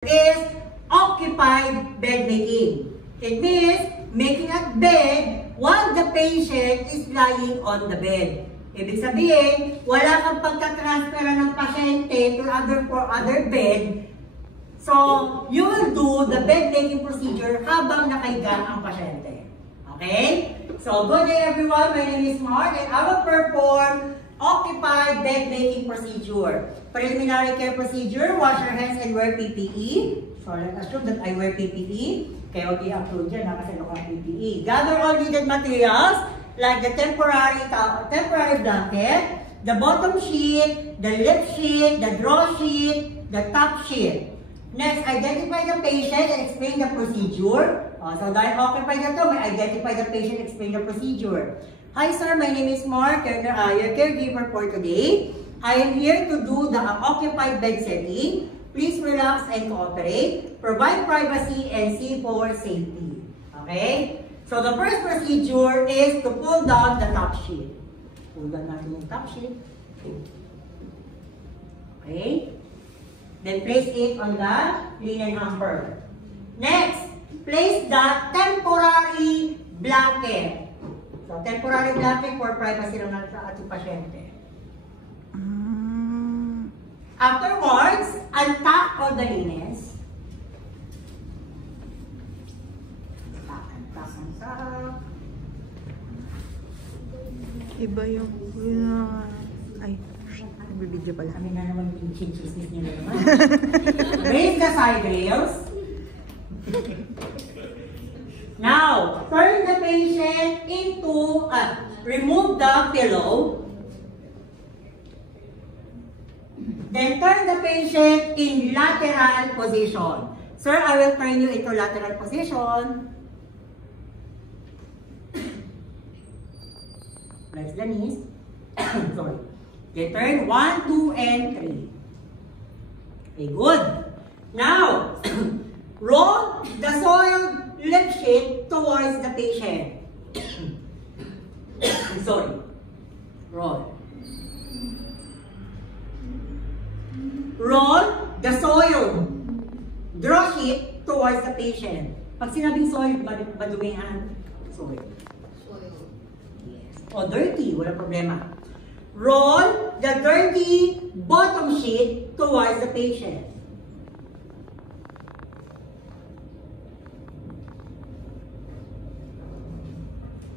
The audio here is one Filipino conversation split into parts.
is occupied bed making. It means making a bed while the patient is lying on the bed. Ibig sabihin, wala kang pagka-transfer ng pasyente to other bed. So, you will do the bed making procedure habang nakahiga ang pasyente. Okay? So, good day everyone. My name is Mark and I will perform occupied bed making procedure. Preliminary care procedure, wash your hands and wear PPE. So, let's assume that I wear PPE. Kaya okay upload dyan kasi ako ang PPE. Gather all needed materials like the temporary blanket, the bottom sheet, the lip sheet, the draw sheet, the top sheet. Next, identify the patient and explain the procedure. So, dahil occupied na to, may identify the patient, explain the procedure. Hi sir, my name is Mark, your caregiver for today. I am here to do the occupied bed setting. Please relax and cooperate. Provide privacy and see for safety. Okay? So the first procedure is to pull down the top sheet. Pull down natin yung top sheet. Okay? Then place it on the linen hamper. Next, place the temporary blanket. So, temporary blanket for privacy lang natin sa ating pasyente. Afterwards, untuck all the linens. Untuck. Iba yung... Ay, nagbibidyo pala. Kami na naman yung chismis nyo na naman. Raise the side rails. Now, turn the patient into, remove the pillow. Then turn the patient in lateral position. Sir, I will turn you into lateral position. Flex the knees. Sorry. Okay, turn 1, 2, and 3. Okay, good. Now, roll the soiled lip sheet towards the patient. Sorry. Roll. Roll the soiled draw sheet towards the patient. Pag sinabing soiled, madumihan. Soiled. Yes. O dirty, wala problema. Roll the dirty bottom sheet towards the patient.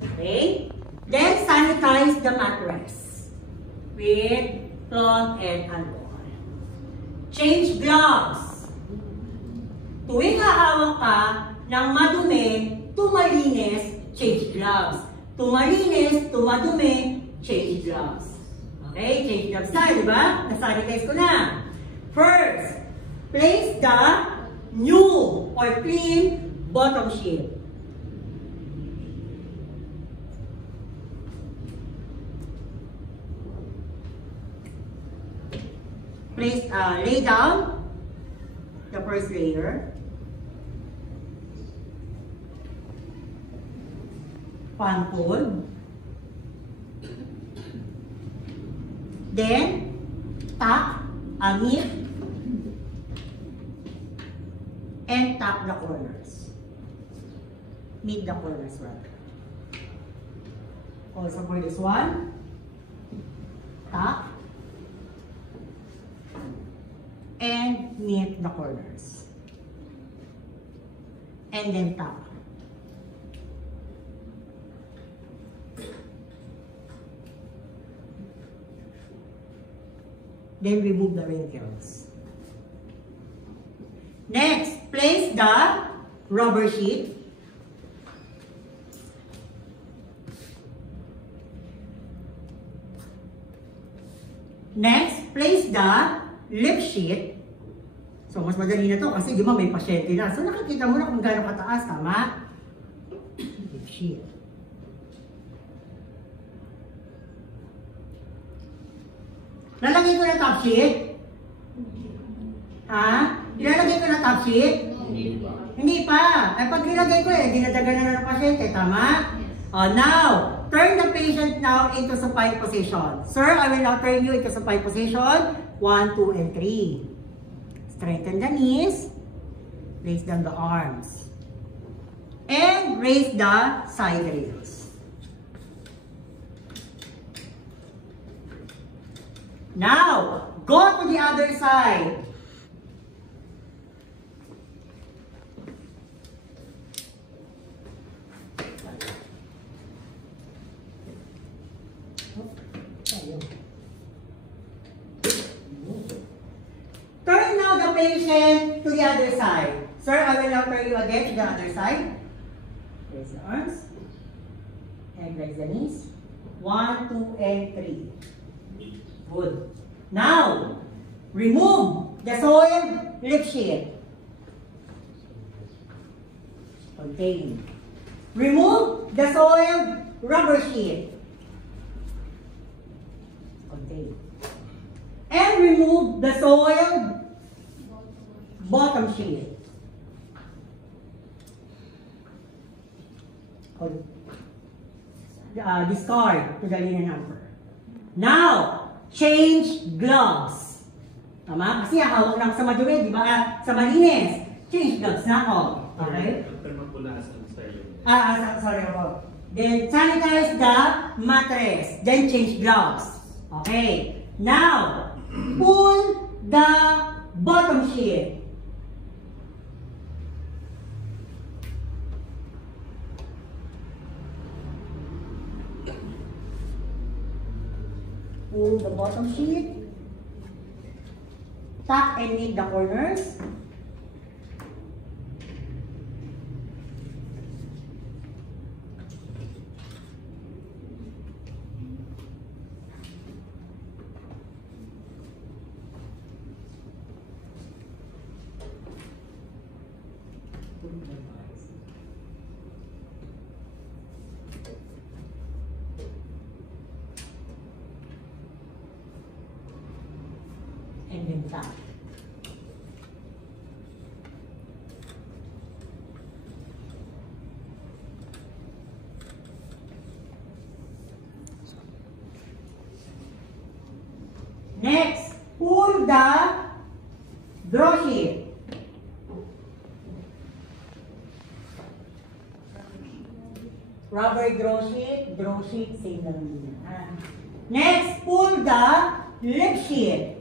Okay? Then sanitize the mattress with cloth and alcohol. Change gloves. Tuwing hahawak ka ng madumi, tumalinis, change gloves. Tumalinis, tumadumi, change gloves. Okay? Change gloves na, di ba? Nasanitize ko na. First, place the new or clean bottom sheet. Place, lay down the first layer. Pan-fold. Then, tuck, meet, and tuck the corners. Meet the corners rather. Also for this one, tuck, and meet the corners. And then tuck. Then remove the wrinkles. Next, place the rubber sheet. Next, place the lip sheet. So, mas madali na to kasi di ba may pasyente na. So, nakikita mo na kung gaano kataas, tama? Lip sheet. Lalagay ko na top sheet? Ha? Ilalagay ko na top sheet? Hindi pa. Ay, pag nilagay ko dinadagan na ng pasyente, tama? Now, turn the patient now into supine position. Sir, I will now turn you into supine position. 1, 2, and 3. Straighten the knees. Place down the arms. And raise the side rails. Now, go to the other side. Turn now the patient to the other side. Sir, I will now turn you again to the other side. Raise the arms. And raise the knees. 1, 2, and 3. Good. Now, remove the soiled lip sheet. Contain. Remove the soiled rubber sheet. Contain. And remove the soiled bottom sheet. Discard to the linen hamper. Now, change gloves. Tama? Kasi hawak lang sa madumi, di ba? Sa malinis. Change gloves na ako. Okay? Sorry ako. Then, sanitize the mattress. Then, change gloves. Okay. Now, pull the bottom sheet. Pull the bottom sheet. Tuck and knit the corners. And then tuck. Next, pull the draw sheet. Rubber draw sheet, same lang din. Next, pull the lip sheet.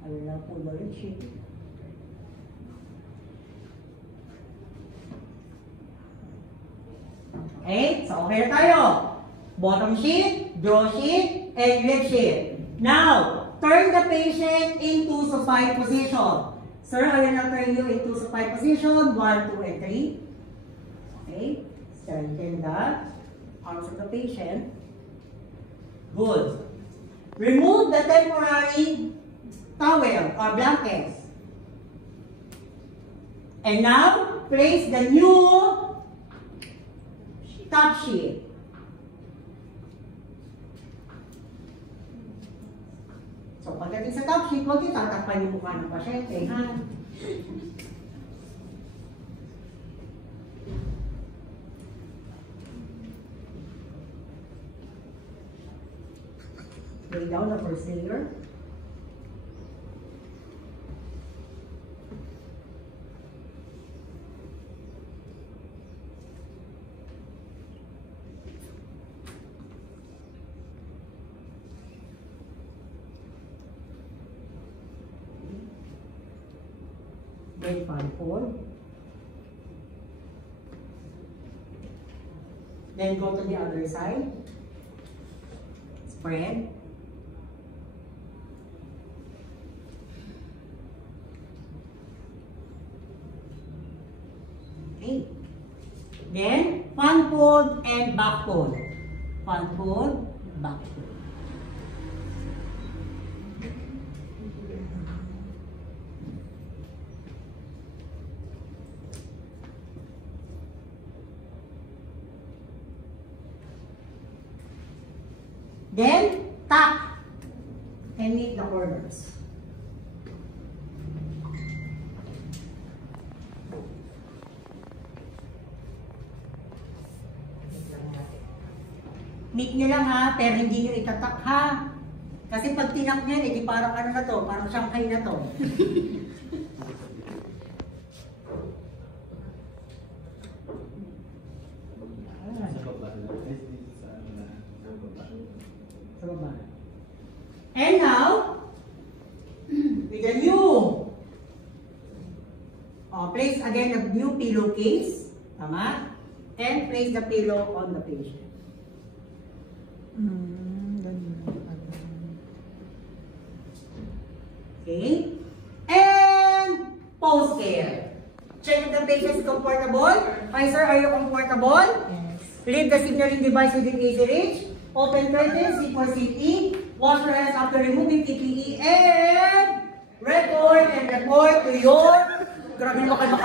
I will now pull the lip sheet. Okay, so okay na tayo. Bottom sheet, draw sheet, and lip sheet. Now, turn the patient into supine position. Sir, I will now turn you into supine position. 1, 2, and 3. Okay, strengthen the arms of the patient. Good. Remove the temporary towel or blankets. And now, place the new top sheet. So, pagdating sa top sheet, huwag yung tatakpan yung mukha ng pasyente, ha? Lay down the first layer. Then fold. Then go to the other side. Spread. Okay. Then front fold and back fold. Front fold, back fold. Then, tuck and knit the corners. Knit nyo lang ha, pero hindi nyo itatak ha. Kasi pag tinak niyan, eh, di parang ano na to, parang Shanghai na to. Sa baba. And now, with the new, place again the new pillowcase, tama? And place the pillow on the patient. Okay? And post care. Check if the patient is comfortable. Hi sir, are you comfortable? Yes. Leave the signaling device within easy reach. Open curtains, C4 CE. Wash your hands after removing PPE. And report to your... Grabe naman kayo